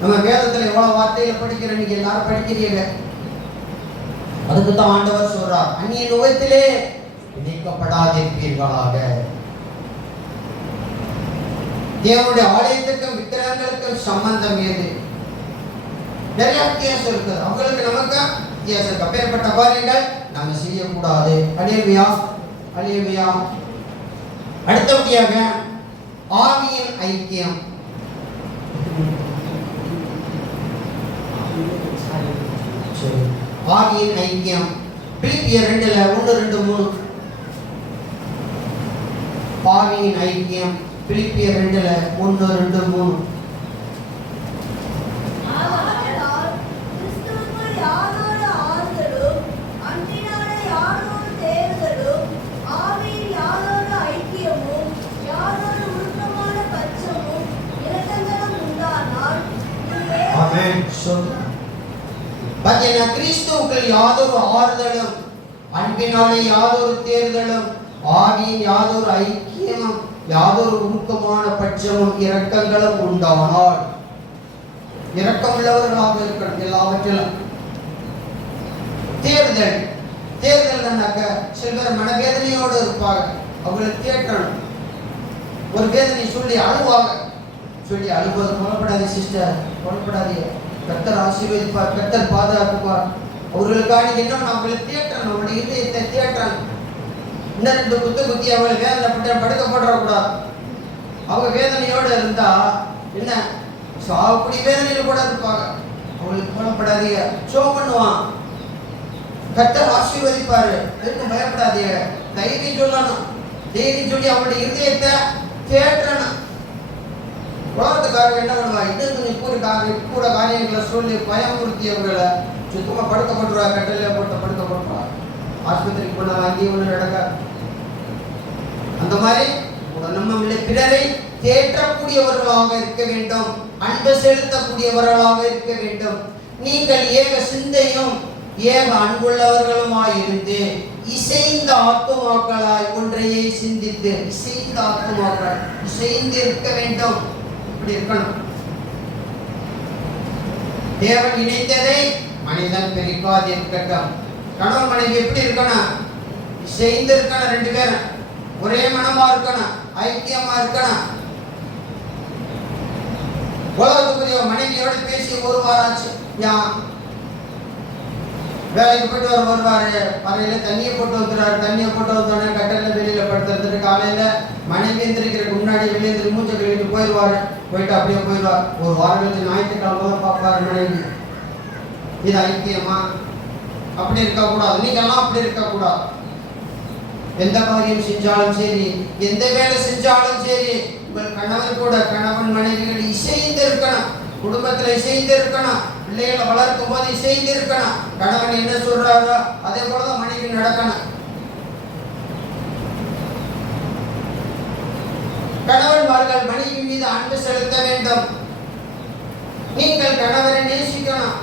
நம்ம வேதத்தில் எவ்வளவு வார்த்தைகளை படிக்கிறோம், நீங்க எல்லாரும் படிக்கிறீங்க. அதுக்கு தான் ஆண்டவர் சொல்றார், அந்நிய நோயத்திலே இணைக்கப்படாதிருப்பீர்களாக. தேவனுடைய ஆலயத்துக்கும் விக்கிரகங்களுக்கும் சம்பந்தம் ஏது? நிறைய வித்தியாசம் இருக்குது. அவங்களுக்கு நமக்கு வித்தியாசம் இருக்கு. அப்பேற்பட்ட காரியங்கள் நம்ம செய்யக்கூடாது. அல்லேலூயா, அல்லேலூயா. அடுத்தபடியாக ஆவியின் ஐக்கியம். ஆவியின் ஐக்கியம் பிலிப்பியர் 2:1-3. ஆவியின் ஐக்கியம் பிலிப்பியர் 2:1-3. ஆதலால் கிறிஸ்துவுக்குள் யாதொரு ஆறுதலும் அன்பினாலே யாதொரு தேறுதலும் ஆவியின் யாதொரு ஐக்கியமும் யாதொரு உருக்கமான பட்சமும் இரக்கங்களும் உண்டானால் ஆமென். பார்த்தீங்கன்னா கிறிஸ்துவுக்குள் யாதொரு ஆறுதலும் அன்பினாலே யாதொரு தேறுதலும் ஆவியின் யாதொரு ஐக்கியமும் யாதொரு உருக்கமான பட்சமும் இரக்கங்களும் உண்டானால், இரக்கமுள்ளவர்களாக இருக்கணும் எல்லாவற்றிலும். தேர்தல் தேர்தல்னாக்க சிலர் மனவேதனையோடு இருப்பாங்க, அவங்களை தேற்றணும். ஒரு வேதனை சொல்லி அழுவாங்க, சொல்லி அழுவது கொல்லப்படாது சிஸ்டர், கொல்லப்படாதீங்க, கர்த்தர் ஆசீர்வதிப்பார், கர்த்தர் பாதுகாப்பார். அவர்களுக்காக என்ன அவங்களை தேற்றணும், அவருடைய இதயத்தை தேற்றணும். இன்னும் 2 குத்தி அவங்களை வேதனைப்பட்ட படுக்க போடக்கூடாது. அவங்க வேதனையோடு இருந்தா என்ன அப்படி வேதனையில கூட இருப்பாங்க, அவங்களுக்கு கொல்லப்படாதீங்க, ஷோ பண்ணுவான், கர்த்தர் ஆசீர்வதிப்பாரு, எதுக்கும் பயப்படாதீங்க, தைரியம் சொல்லணும். தைரியம் சொல்லி அவங்களுடைய இதயத்தை தேற்றணும். உலகத்துக்காரங்க என்ன பண்ணுவா, இன்னும் கூட காரியங்களை சொல்லி பயமுறுத்தி அவர்களை சுத்தமா படுக்க போட்டுருவா, கட்டளையில போட்டு படுக்க போட்டுருவா. ஆஸ்பத்திரிக்கு போனா அங்கேயும் ஒண்ணு நடக்க. அந்த மாதிரி நம்ம பிறரை தேற்றக்கூடியவர்களாக இருக்க வேண்டும், அன்பு செலுத்தக்கூடியவர்களாக இருக்க வேண்டும். நீங்கள் ஏக சிந்தையும் ஏக அன்புள்ளவர்களுமாய் இருந்து இசைந்த ஆத்துமாக்களாய் ஒன்றையே சிந்தித்து, இசைந்த ஆத்துமாக்கள் இசைந்து இருக்க வேண்டும். இப்படி இருக்கணும். தேவன் இணைத்ததை மனிதன் பிரிக்காது இருக்கட்டும். கணவன் மனைவி எப்படி இருக்கணும், சேர்ந்து இருக்கணும், 2 பேரும் ஒரே மனமா இருக்கணும், ஐக்கியமா இருக்கணும். உலகத்துக்குரிய மனைவியோட பேசி 1 வாரம் ஆச்சு, வேலைக்கு போயிட்டு வருவாரு, பறையில தண்ணியை போட்டு வந்துடுறாரு, தண்ணியை போட்டு வந்தோடனே கட்டல வெளியில படுத்துறதுட்டு காலையில மனைவி எந்திரிக்கிறதுக்கு முன்னாடி வெளியே எந்திரி மூச்சை கழுவிட்டு போயிடுவாரு, போயிட்டு அப்படியே போயிடுவார். 1 வாரம் கழிச்சு ஞாயிற்றுக்கிழமை தான் பார்ப்பாரு மனைவி. இது ஐக்கியமா? அப்படி இருக்கக்கூடாது. நீங்கெல்லாம் அப்படி இருக்கக்கூடாது. எந்த காரியம் செஞ்சாலும் சரி, எந்த வேலை செஞ்சாலும் சரி, உங்கள் கணவர் கூட கணவன் மனைவிகள் இசைந்து இருக்கணும், குடும்பத்துல இசைந்து இருக்கணும், பிள்ளைகளை வளர்க்கும் போது இசைந்து இருக்கணும். கணவன் என்ன சொல்றாரோ அதே போலதான் மனைவி நடக்கணும். கணவன்மார்கள் மனைவி மீது அன்பு செலுத்த வேண்டும். நீங்கள் கணவரை நேசிக்கணும்.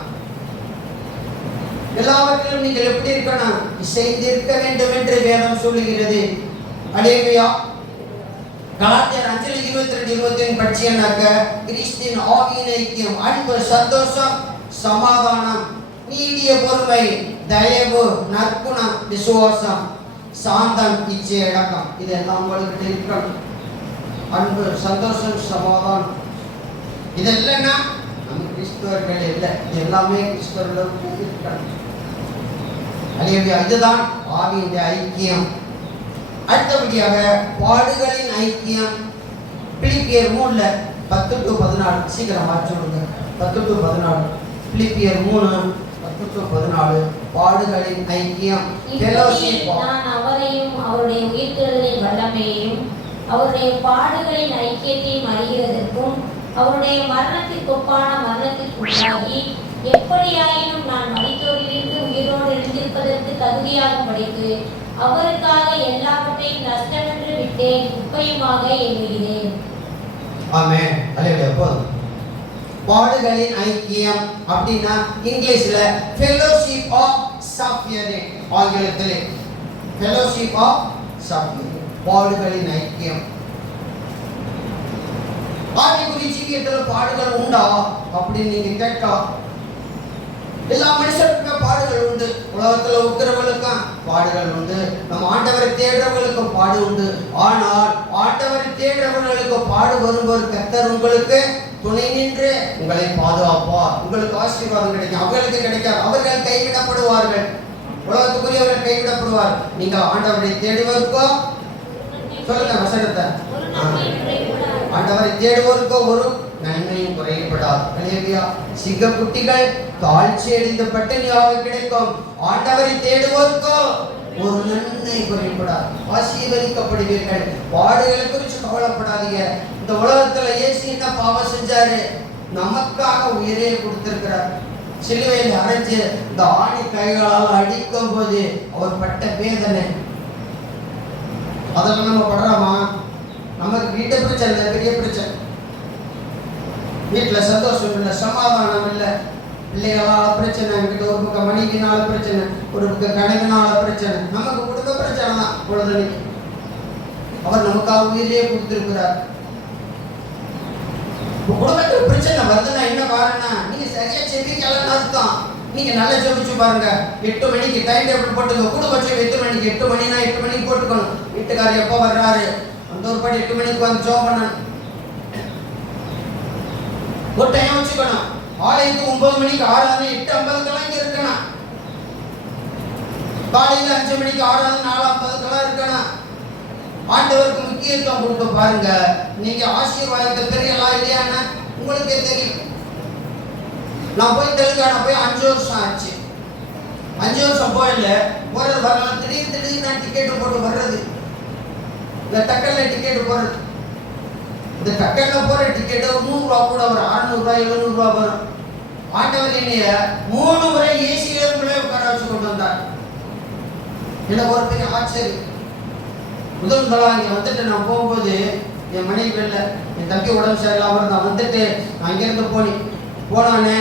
எல்லாவற்றிலும் நீங்கள் எப்படி இருக்கணும், இசைந்து இருக்க வேண்டும் என்று வேதம் சொல்லுகிறது. அல்லேலூயா. கலாத்தியர் 5:22-23 படிச்சீங்கன்னாக்க கிறிஸ்துவின் ஆவியின் ஐக்கியம், அன்பு, சந்தோஷம், சமாதானம், நீடிய பொறுமை, தயவு, நற்குணம், விசுவாசம், சாந்தம், இச்சை அடக்கம், இதெல்லாம் உங்களுக்கு இருக்கணும். அன்பு, சந்தோஷம், சமாதானம், இதெல்லாம் நம்ம கிறிஸ்தவர்கள் இல்லை, இது எல்லாமே கிறிஸ்தவர்களுக்கு இருக்கணும். அல்லேலூயா. இதுதான் ஆவியின் ஐக்கியம். அடுத்தபடியாக பாடுகளின் ஐக்கியம். பிலிப்பியர் 3:10-14 சீக்கிரம் வாசிச்சுடுங்க. 10-14 பிலிப்பியர் 3:10-14 பாடுகளின் ஐக்கியம். நான் அவரையும் அவருடைய உயிர்த்தெழுதலின் வல்லமையையும் அவருடைய பாடுகளின் ஐக்கியத்தையும் அறிகிறதற்கும் அவருடைய மரணத்திற்கொப்பான மரணத்திற்குள்ளாகி எப்படியாயினும் நான் மரித்தோரிலிருந்து உயிரோடு எழுந்திருப்பதற்கு தகுதியாகும்படிக்கு அவருக்காக எல்லாவற்றையும் நஷ்டமென்று விட்டேன், குப்பையுமாக எண்ணுகிறேன். ஆமென். அல்லேலூயா. போதும். பாடுகளின் ஐக்கியம் அப்படின்னா இங்கிலீஷ்ல fellowship of suffering, ஆங்கிலத்திலே fellowship of suffering, பாடுகளின் ஐக்கியம். ஆவிக்குரிய ஜீவியத்தில் பாடுகள் உண்டா அப்படின்னு நீங்க கேட்கலாம். எல்லா மனுஷருக்குமே பாடுகள் உண்டு. உலகத்துல இருக்கிறவங்களுக்கும் பாடுகள் உண்டு. நம்ம ஆண்டவரை தேடுறவங்களுக்கும் பாடு உண்டு. ஆனால் ஆண்டவரை தேடுறவர்களுக்கு பாடு வரும்போது கர்த்தர் உங்களுக்கு துணை நின்று உங்களை பாதுகாப்பார். உங்களுக்கு ஆசீர்வாதம் கிடைக்கும். அவர்களுக்கு கிடைக்காது. அவர்கள் கைவிடப்படுவார்கள். உலகத்துக்குரியவர்கள் கைவிடப்படுவார். நீங்கள் ஆண்டவரை தேடுவதற்கோ சொல்லுங்க வசனத்தை. ஆண்டவரை தேடுவோருக்கோ ஒரு நன்மையும் குறையப்படாது. அல்லேலூயா. சிங்கக்குட்டிகள் தாழ்ச்சி அடைந்த பட்டினியாக கிடைக்கும். ஆண்டவரை தேடுவோருக்கோ ஒரு நன்மை குறையப்படாது. ஆசீர்வதிக்கப்படுவீர்கள். பாடுகளை குறித்து கவலைப்படாதீங்க. இந்த உலகத்துல இயேசு என்ன பாவம் செஞ்சாரு? நமக்காக உயிரே கொடுத்திருக்கிறார். சிலுவையில் அரைச்சு இந்த ஆணி கைகளால் அடிக்கும் போது அவர் பட்ட வேதனை அதெல்லாம் நம்ம படுறோமா? நமக்கு வீட்டை பிரச்சனை இல்லை, பெரிய பிரச்சனை. வீட்டில் சந்தோஷம் இல்லை, சமாதானம் இல்லை, பிள்ளைகளால பிரச்சனை, வீட்டு ஒரு பக்கம் மனைவினால பிரச்சனை, ஒரு பக்கம் கணவனால பிரச்சனை, நமக்கு குடும்ப பிரச்சனை தான் பொழுதுனைக்கு. அவர் நமக்காக உயிரிலே கொடுத்திருக்கிறார். குடும்பத்தில் பிரச்சனை வருதுன்னா என்ன காரணம்? நீங்க சரியா செபிக்கலன்னு அர்த்தம். நீங்க நல்லா ஜெபிச்சு பாருங்க. 8 மணிக்கு டைம் டேபிள் போட்டுங்க. குடும்பம் ஜெபம் 8 மணிக்கு, 8 மணினா 8 மணிக்கு போட்டுக்கணும். வீட்டுக்காரர் எப்போ வர்றாரு அந்த ஒரு படி 8 மணிக்கு வந்து ஜெபம் பண்ணணும். ஒரு டைம் வச்சுக்கணும். ஆலயத்துக்கு 9 மணிக்கு ஆராதனை, 8:50க்கெல்லாம் இங்க இருக்கணும். காலையில் 5 மணிக்கு ஆராதனை, 4:50க்கெல்லாம் இருக்கணும். ஆண்டவருக்கு முக்கியத்துவம் கொடுத்து பாருங்க. நீங்க ஆசீர்வாதத்தை பெரியலாம் இல்லையான்னு உங்களுக்கே தெரியும். நான் போய் தெலுங்கானா போய் 5 வருஷம் ஆச்சு. 5 வருஷம் போயில ஒரு வரலாம். திடீர்னு நான் டிக்கெட் போட்டு வர்றது, இந்த டக்கல்ல டிக்கெட் போடுறது. இந்த டக்கல்ல போற டிக்கெட் 100 ரூபாய் கூட வரும், 600 ரூபாய் 700 ரூபாய் வரும். ஆண்டவர் என்னைய 3 முறை ஏசியில உட்கார வச்சு கொண்டு வந்தார். எனக்கு ஒரு பெரிய ஆச்சரியம். முதல் நாளாக இங்கே வந்துட்டு நான் போகும்போது என் மனைவி இல்லை, என் தம்பி உடம்பு சரியில்லாமல் இருந்தான். வந்துட்டு நான் இங்கேருந்து போனானே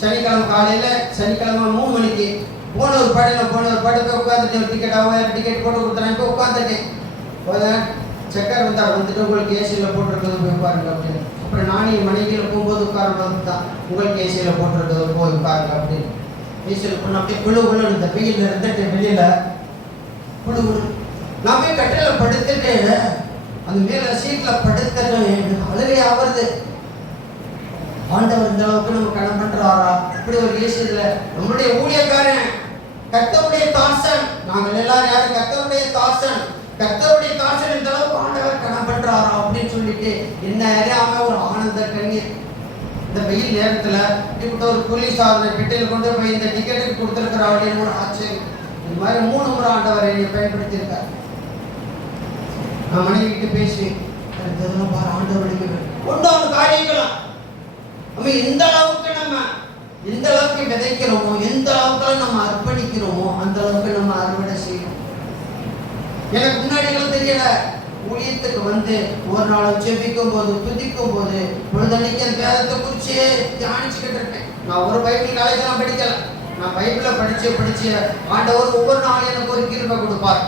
சனிக்கிழமை காலையில், சனிக்கிழமை 3 மணிக்கு போன ஒரு பாட்டில் போய் உட்காந்துட்டு டிக்கெட் 1000 டிக்கெட் போட்டு கொடுத்தாங்க. போய் உட்காந்துட்டேன். செக்கர் வந்தார். வந்துட்டு உங்களுக்கு ஏசியில் போட்டிருக்கிறது போய் பாருங்க அப்படின்னு. அப்புறம் நானும் என் மனைவியில் போகும்போது உட்காரப்போது தான் உங்களுக்கு ஏசியில் போட்டிருக்கிறது போய் உட்காருங்க அப்படின்னு. ஏசியில் போன அப்படியே குழு இந்த வெயிலில் இருந்துட்டு வெளியில் குழு நான் போய் கட்டில படுத்துட்டு அந்த மேல சீட்ல படுத்துட்டு எனக்கு அழுகையா வருது. ஆண்டவர் இந்த அளவுக்கு நம்ம கடன் பண்றாரா? இப்படி ஒரு விஷயத்துல நம்மளுடைய ஊழியக்காரன் கர்த்தருடைய தாசன், நாங்கள் எல்லாரும் யாரு கர்த்தருடைய தாசன், கர்த்தருடைய தாசன் இந்த அளவுக்கு ஆண்டவர் கடன் பண்றாரா அப்படின்னு சொல்லிட்டு என்ன அறியாம ஒரு ஆனந்த கண்ணீர். இந்த வெயில் நேரத்துல இப்படி ஒரு போலீஸ் ஆளுநர் கிட்டையில கொண்டு போய் இந்த டிக்கெட்டுக்கு கொடுத்துருக்கிறா அப்படின்னு ஒரு ஆச்சரியம். இந்த மாதிரி 3 முறை ஆண்டவர் என்னை பயன்படுத்தி இருக்கார். நான் மனைவிட்டு பேசுவேன், பாரு ஆண்டவருக்கு ஒன்றாவது காரியங்களும் நம்ம எந்த அளவுக்கு விதைக்கிறோமோ, எந்த அளவுக்கு நம்ம அர்ப்பணிக்கிறோமோ அந்த அளவுக்கு நம்ம அறுவடை செய்யணும். எனக்கு முன்னாடி எல்லாம் தெரியல. ஊழியத்துக்கு வந்து ஒரு நாள் ஜெபிக்கும் போது துதிக்கும் போது பொழுதன்னைக்கு அந்த வேதத்தை குறிச்சு தியானிச்சுக்கிட்டு இருக்கேன். நான் ஒரு பைபிள் காலேஜெல்லாம் படிக்கல. நான் பைபிளை படிச்சு ஆண்டவர் ஒவ்வொரு நாளும் எனக்கு ஒரு கிருபை கொடுப்பார்.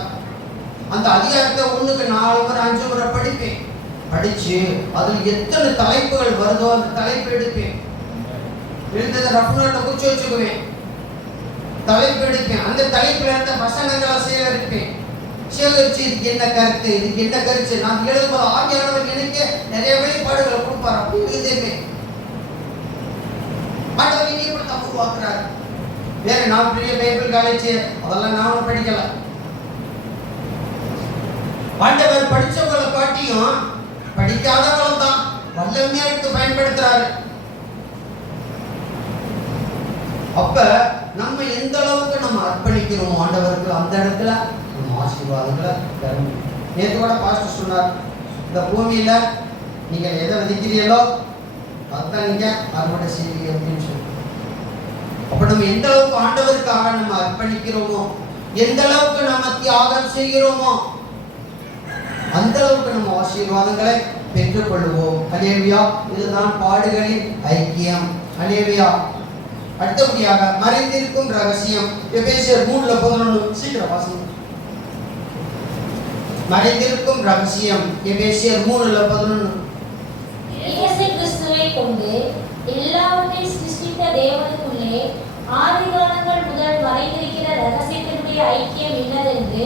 அந்த அதிகாரத்தை 1க்கு 4 முறை 5 முறை படிப்பேன். படிச்சு அதில் எத்தனை தலைப்புகள் வருதோ அந்த தலைப்பு எடுப்பேன். எழுந்ததை ரஃப் நோட்ல குறிச்சு வச்சுக்குவேன். தலைப்பு எடுப்பேன். அந்த தலைப்புல இருந்த வசனங்களை சேகரிப்பேன். சேகரிச்சு இதுக்கு என்ன கருத்து, இதுக்கு என்ன கருத்து நான் எழுதும்போது ஆகியானவர் எனக்கு நிறைய வெளிப்பாடுகளை கொடுப்பார். அப்படி எழுதிப்பேன். ஆண்டவர் இனி இப்படி தான் உருவாக்குறாரு. வேற நான் பெரிய பைபிள் காலேஜ் அதெல்லாம் நானும் படிக்கல. ஆண்டவர் படிச்சவங்களை காட்டியும் படிக்காதவங்களை தான் வல்லமையா எடுத்து பயன்படுத்துறாரு. அப்ப நம்ம எந்த அளவுக்கு நம்ம அர்ப்பணிக்கிறோம் ஆண்டவருக்கு அந்த இடத்துல நம்ம ஆசீர்வாதங்களை தரும். நேற்று கூட பாஸ்டர் சொன்னார், இந்த பூமியில நீங்க எதை விதைக்கிறீங்களோ அதான் நீங்க அறுவடை செய்வீங்க அப்படின்னு சொல்லி. அப்ப நம்ம எந்த அளவுக்கு ஆண்டவருக்காக நம்ம அர்ப்பணிக்கிறோமோ, எந்த அளவுக்கு நம்ம தியாகம் செய்கிறோமோ அந்த அளவுக்கு நம்ம ஆசீர்வாதங்களை பெற்றுக் கொள்வோம். அல்லேலூயா. இதுதான் பாடுகளின் ஐக்கியம். அல்லேலூயா. அடுத்தபடியாக மறைந்திருக்கும் ரகசியம். எபேசியர் 3:11 சீக்கிரம் வாசிங்க. மறைந்திருக்கும் ரகசியம் எபேசியர் 3:11. இயேசு கிறிஸ்துவை கொண்டு எல்லாவற்றையும் சிருஷ்டித்த தேவனுக்குள்ளே ஆதி காலங்கள் முதல் மறைந்திருக்கிற ரகசியத்தினுடைய ஐக்கியம் இன்னதென்று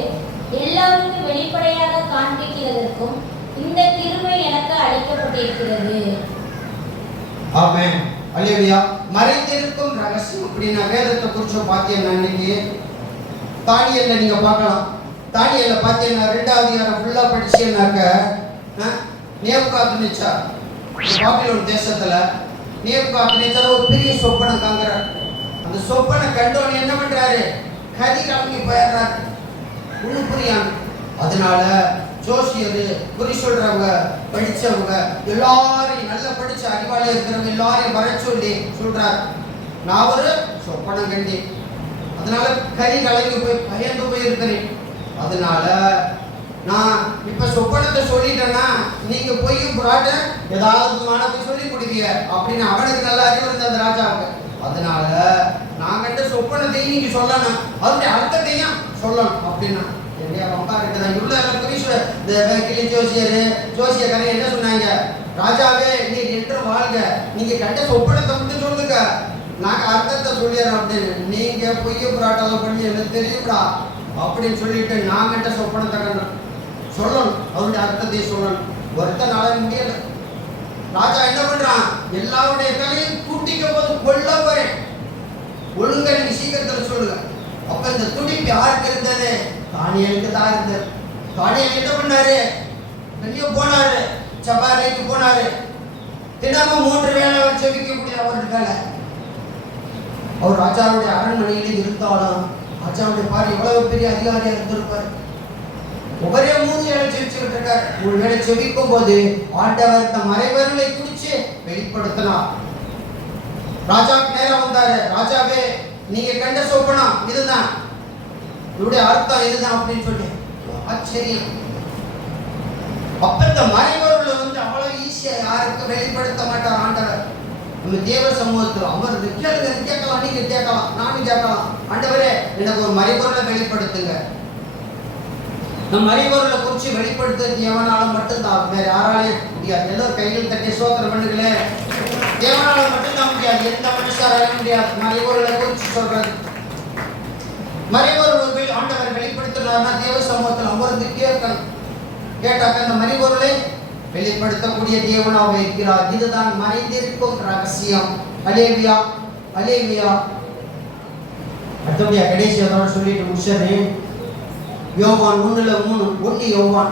எல்லாருக்கும் வெளிப்படையாக காண்பிக்கிறதற்கும் இந்த கிருபை எனக்கு அளிக்கப்பட்டிருக்கிறது. ஆமென். அல்லேலூயா. மறைந்திருக்கும் ரகசியம் அப்படின்னா வேதத்தை குறிச்சு பார்த்தீங்கன்னா இன்னைக்கு தானியேல்ல நீங்க பார்க்கலாம். தானியேல்ல பார்த்தீங்கன்னா 2வது அதிகாரம் ஃபுல்லா படிச்சீங்கன்னாக்க நேபுகாத்நேச்சார் பாபிலோன் தேசத்துல நேபுகாத்நேச்சார் ஒரு பெரிய சொப்பனை காண்கிறார். அந்த சொப்பனை கண்டவன் என்ன பண்றாரு? கதி கலங்கி போயிடுறாரு. ஒண்ணு புரியாம. அதனால ஜோசியரு, குறி சொல்றவங்க, படிச்சவங்க எல்லாரையும் நல்லா படிச்ச அறிவாளியா இருக்கிறவங்க எல்லாரையும் வர சொல்லி சொல்றாரு, நான் ஒரு சொப்பனம் கண்டேன், அதனால கறி கலங்கி போய் பயந்து போய் இருக்கிறேன். அதனால நான் இப்ப சொப்பனத்தை சொல்லிட்டேன்னா நீங்க போய் புராட்ட ஏதாவது போய் சொல்லி கொடுவீங்க அப்படின்னு அவனுக்கு நல்ல அறிவு இருந்த அந்த ராஜாவுக்கு. அதனால நான் கண்ட சொப்பனத்தையும் நீங்க சொல்லணும், அதனுடைய அர்த்தத்தையும் சொல்லணும் அப்படின்னா ஜோசியக்காரன் என்ன சொன்னாங்க? ராஜாவே நீர் என்று வாழ்க, நீங்க கண்ட சொப்பனத்தை மட்டும் சொல்லுங்க, நாங்க அர்த்தத்தை சொல்லிடுறோம் அப்படின்னு. நீங்க பொய்ய புராட்டம் பண்ணி எனக்கு தெரியும்டா அப்படின்னு சொல்லிட்டு நான் கண்ட சொப்பனத்தை கண்டோம் சொல்லணும், அவருடைய அர்த்தத்தை சொல்லணும். ஒருத்தனால முடியல. ராஜா என்ன பண்றான்? எல்லாருடைய தலையும் கூட்டிக்க போது கொல்ல போறேன், ஒழுங்கா நீங்க சீக்கிரத்துல சொல்லுங்க. அப்ப இந்த துடிப்பு யாருக்கு இருந்தது? தானியேலுக்கு தான் இருந்தது. தானியேல் என்ன பண்ணாரு? வெளியே போனாரு, சபாரைக்கு போனாரு. தினமும் 3 வேளை அவர் செபிக்கக்கூடிய அவருக்கு வேலை. அவர் ராஜாவுடைய அரண்மனையில இருந்தாலும் ராஜாவுடைய பாரு எவ்வளவு பெரிய அதிகாரியா இருந்திருப்பாரு. ஒவ்வொரு 3 வேளை செபிச்சுக்கிட்டு இருக்காரு. 3 வேளை செபிக்கும் போது ஆண்டவர் தம் மறைபொருளை குறிச்சு வெளிப்படுத்தினார். ராஜாவுக்கு நேரம் வந்தாரு, ராஜாவே நீங்க கண்ட சொப்பனம் இதுதான், இவருடைய அர்த்தம் இதுதான் அப்படின்னு சொல்லி ஆச்சரியம். அப்ப இந்த மறைபொருளை அவ்வளவு ஈஸியா யாருக்கும் வெளிப்படுத்த மாட்டார் ஆண்டவர். நம்ம தேவ சமூகத்தில் அமர்ந்து கேட்கலாம், நீங்க கேட்கலாம், நானும் கேட்கலாம், ஆண்டவரே எனக்கு ஒரு மறைபொருளை வெளிப்படுத்துங்க. நம் மறைபொருளை குறிச்சு வெளிப்படுத்துறது எவனால மட்டும்தான், வேற யாராலையும் முடியாது. எல்லோரும் கையில் தட்டி சோத்திரம் பண்ணுங்களே. தேவனால மட்டும்தான் முடியாது, எந்த மனுஷராலும் முடியாது மறைபொருளை குறிச்சு சொல்றது. மறைபொருள் ஆண்டவர் வெளிப்படுத்தினார்னா தேவ சமூகத்தில் அமர்ந்து கேட்கணும். கேட்டாக்க அந்த மறைபொருளை வெளிப்படுத்தக்கூடிய தேவனாக இருக்கிறார். இதுதான் மறைந்திருக்கும் ரகசியம். அல்லேலூயா, அல்லேலூயா. அடுத்தபடியா கடைசி அதோட சொல்லிட்டு முடிச்சேன். யோவான் 1:3, 1 யோவான்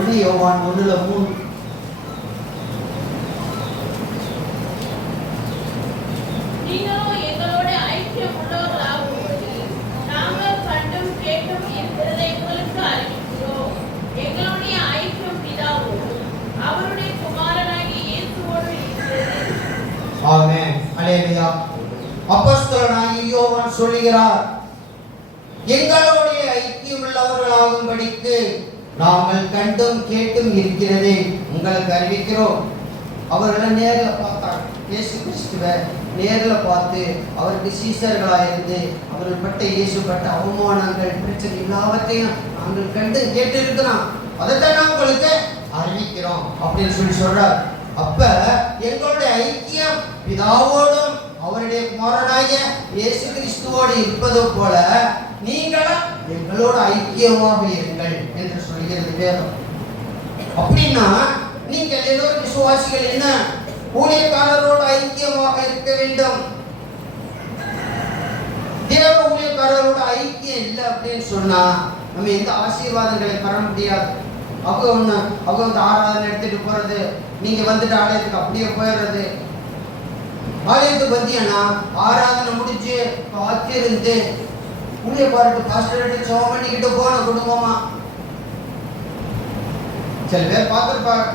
1:3. ஆமென். அல்லேலூயா. அப்போஸ்தலனாகிய யோவான் சொல்கிறார், எங்களுடைய ஐக்கியம் உள்ளவர்களாகும்படிக்கு நாங்கள் கண்டும் கேட்டும் இருக்கிறதை உங்களுக்கு அறிவிக்கிறோம். அவர்களை நேரில் பார்த்தாங்க, இயேசு கிறிஸ்துவை நேரில் பார்த்து அவருக்கு சீசர்களாக இருந்து அவர்கள் பட்ட இயேசுப்பட்ட அவமானங்கள், பிரச்சனை எல்லாவற்றையும் நாங்கள் கண்டு கேட்டு இருக்கிறோம், அதைத்தான் நான் உங்களுக்கு அறிவிக்கிறோம் அப்படின்னு சொல்லி சொல்றார். அப்ப எங்களுடைய ஐக்கியம் பிதாவோடும் அவருடைய குமாரனாகிய இயேசு கிறிஸ்துவோடு இருப்பது போல நீங்களும் எங்களோட ஐக்கியமாக இருங்கள் என்று சொல்கிறது வேதம். அப்படின்னா நீங்கள் எல்லோரும் விசுவாசிகள் என்ன ஊழியக்காரரோடு ஐக்கியமாக இருக்க வேண்டும். தேவ ஊழியக்காரரோட ஐக்கியம் இல்லை அப்படின்னு சொன்னா நம்ம எந்த ஆசீர்வாதங்களை பெற முடியாது. அவங்க ஆராதனை எடுத்துட்டு போறது, நீங்க வந்துட்டு ஆலயத்துக்கு அப்படியே போயிடுறது. ஆலயத்துக்கு வந்தீங்கன்னா ஆராதனை முடிச்சு காத்திருந்து ஊழிய பாருட்டு பாஸ்டர் சோம் பண்ணிக்கிட்டு போன குடும்பமா. சில பேர் பார்த்துருப்பாங்க,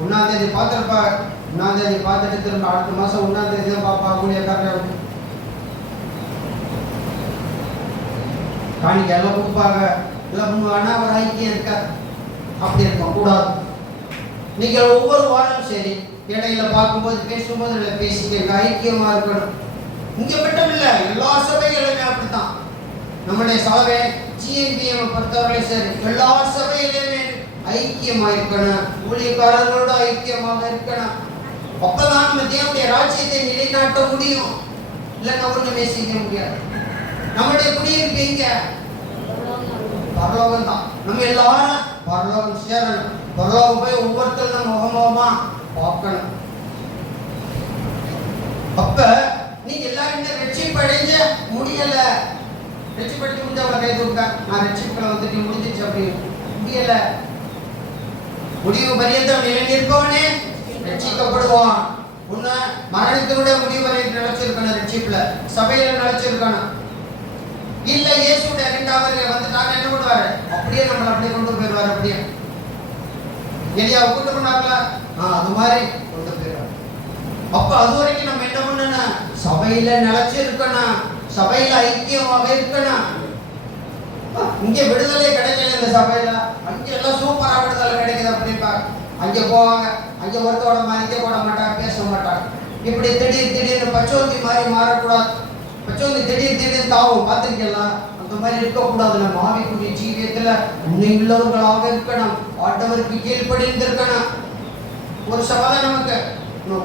1ஆம் தேதி பார்த்துருப்பாங்க, 1ஆம் தேதி பார்த்துட்டு திரும்ப அடுத்த மாசம் 1ஆம் தேதி தான் பார்ப்பா ஊழியக்காரர் காணிக்க எல்லாம் கொடுப்பாங்க, எல்லாம் பண்ணுவாங்கன்னா ஒரு ஐக்கியம் இருக்காது. அப்படி இருக்க கூடாது. நீங்கள் ஒவ்வொரு வாரம் சரி இடையில பார்க்கும்போது பேசும்போது பேசிக்க ஐக்கியமா இருக்கணும். இங்க மட்டும் இல்ல, எல்லா சபைகளுமே அப்படித்தான். நம்முடைய சபை GNBM பொறுத்தவரை சரி எல்லா சபையிலுமே ஐக்கியமா இருக்கணும், ஊழியக்காரர்களோட ஐக்கியமாக இருக்கணும். அப்பதான் நம்ம தேவனுடைய ராஜ்யத்தை நிலைநாட்ட முடியும். இல்லைன்னா ஒண்ணுமே செய்ய முடியாது. நம்முடைய குடியிருப்பு எங்க? பரலோகம் தான். நம்ம எல்லாரும் பரலோகம் சேரணும். பரலோகம் போய் ஒவ்வொருத்தரும் நம்ம முகமுகமா பார்க்கணும். அப்ப நீங்க எல்லாரும் இந்த ரட்சிப்படைஞ்ச முடியல. ரட்சிப்படைஞ்சு முடிஞ்சவங்களை கை தூக்க, நான் ரட்சிப்புகளை வந்துட்டு முடிஞ்சிச்சு அப்படின்னு முடியல. முடிவு பரியந்தம் நிலை நிற்பவனே ரட்சிக்கப்படுவான். உன்ன மரணத்தினுடைய முடிவு வரை நினைச்சிருக்கணும். ரட்சிப்புல சபையில நினைச்சிருக்கணும். இல்ல இயேசுடைய இரண்டாவது வந்துட்டாங்க என்ன பண்ணுவாரு? அப்படியே நம்மளை அப்படியே கொண்டு போயிடுவாரு. அப்படியே எலியாவை கூட்டு பண்ணாங்களா? அது மாதிரி கொண்டு போயிடுவாரு. அப்ப அது வரைக்கும் நம்ம என்ன பண்ணணும்? சபையில நிலைச்சு இருக்கணும். சபையில ஐக்கியமாக இருக்கணும். இங்க விடுதலை கிடைக்கல இந்த சபையில. அங்க எல்லாம் சூப்பரா விடுதலை கிடைக்குது அப்படிப்பா. அங்க போவாங்க, அங்க ஒருத்தோட மதிக்க போட மாட்டாங்க, பேச மாட்டாங்க. இப்படி திடீர்னு பச்சோந்தி மாதிரி மாறக்கூடாது. பச்சோந்தி திடீர்னு தாவும் பார்த்துருக்கலாம். அந்த மாதிரி இருக்கக்கூடாது. நம்ம ஆவிக்குரிய ஜீவியத்துல உண்மை உள்ளவர்களாக இருக்கணும். ஆண்டவருக்கு கீழ்ப்படிந்து இருக்கணும். ஒரு சபை நமக்கு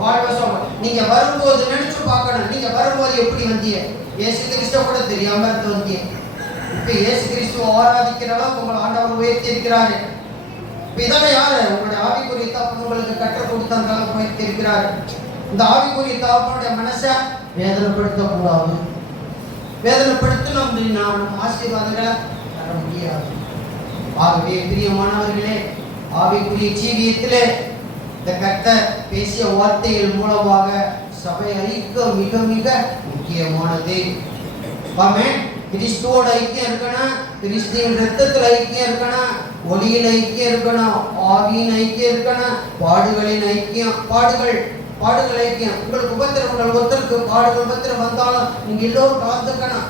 வாழ்வ சபை. நீங்க வரும்போது நினைச்சு பார்க்கணும். நீங்க வரும்போது எப்படி வந்தீங்க? இயேசு கிறிஸ்துவ கூட தெரியாம இருந்து வந்தீங்க. இப்ப இயேசு கிறிஸ்துவ ஆராதிக்கிற அளவுக்கு உங்களை ஆண்டவர் உயர்த்தி இருக்கிறாரு. இப்ப இதெல்லாம் யாரு? உங்களுடைய ஆவிக்குரிய தகப்பன் உங்களுக்கு கற்றுக் கொடுத்த அந்த அளவுக்கு உயர்த்தி இருக்கிறாரு. இந்த ஆவிக்குரிய தகப்பனுடைய மனசை வேதனைப்படுத்தக்கூடாது. வேதனைப்படுத்தணும் அப்படின்னா நம்ம ஆசீர்வாதங்களை தர முடியாது. ஆகவே பிரியமானவர்களே, ஆவிக்குரிய ஜீவியத்திலே இந்த கர்த்தர் பேசிய வார்த்தைகள் மூலமாக சபை ஐக்கியம் மிக மிக முக்கியமானது. ஆமென். கிறிஸ்துவோட ஐக்கியம் இருக்கணும். கிறிஸ்துவின் ரத்தத்தில் ஐக்கியம் இருக்கணும். ஒளியின் ஐக்கியம் இருக்கணும். ஆவியின் ஐக்கியம் இருக்கணும். பாடுகளின் ஐக்கியம், பாடுகள் ஐக்கியம். உங்களுக்கு உபத்திரவங்கள் ஒருத்தருக்கு பாடுகள் உபத்திரம் வந்தாலும் நீங்க எல்லோரும் கலந்துக்கணும்.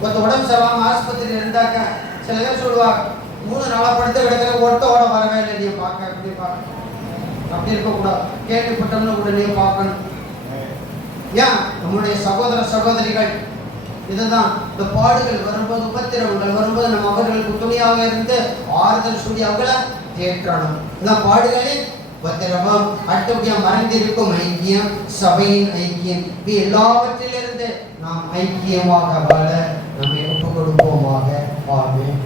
ஒருத்த உடம்பு சரியில்லாம ஆஸ்பத்திரி இருந்தாக்க சில பேர் சொல்லுவாங்க, 3 நாளா படுத்து கிடக்கிற ஒருத்தோட வரவே இல்லை, நீ பார்க்க அப்படி பார்க்க. அப்படி இருக்கக்கூடாது. கேள்விப்பட்டோம்னு உடனே பார்க்கணும். ஏன்? நம்முடைய சகோதர சகோதரிகள் இதுதான். இந்த பாடுகள் வரும்போது, உபத்திரவங்கள் வரும்போது நம்ம அவர்களுக்கு துணையாக இருந்து ஆறுதல் சொல்லி அவங்களை தேற்றணும். இந்த பாடுகளில் உபத்திரவம், அடுத்தபடியா மறைந்திருக்கும் ஐக்கியம், சபையின் ஐக்கியம், இது எல்லாவற்றிலிருந்து நாம் ஐக்கியமாக வாழ நம்மை ஒப்புக் கொடுப்போமாக. ஆமென்.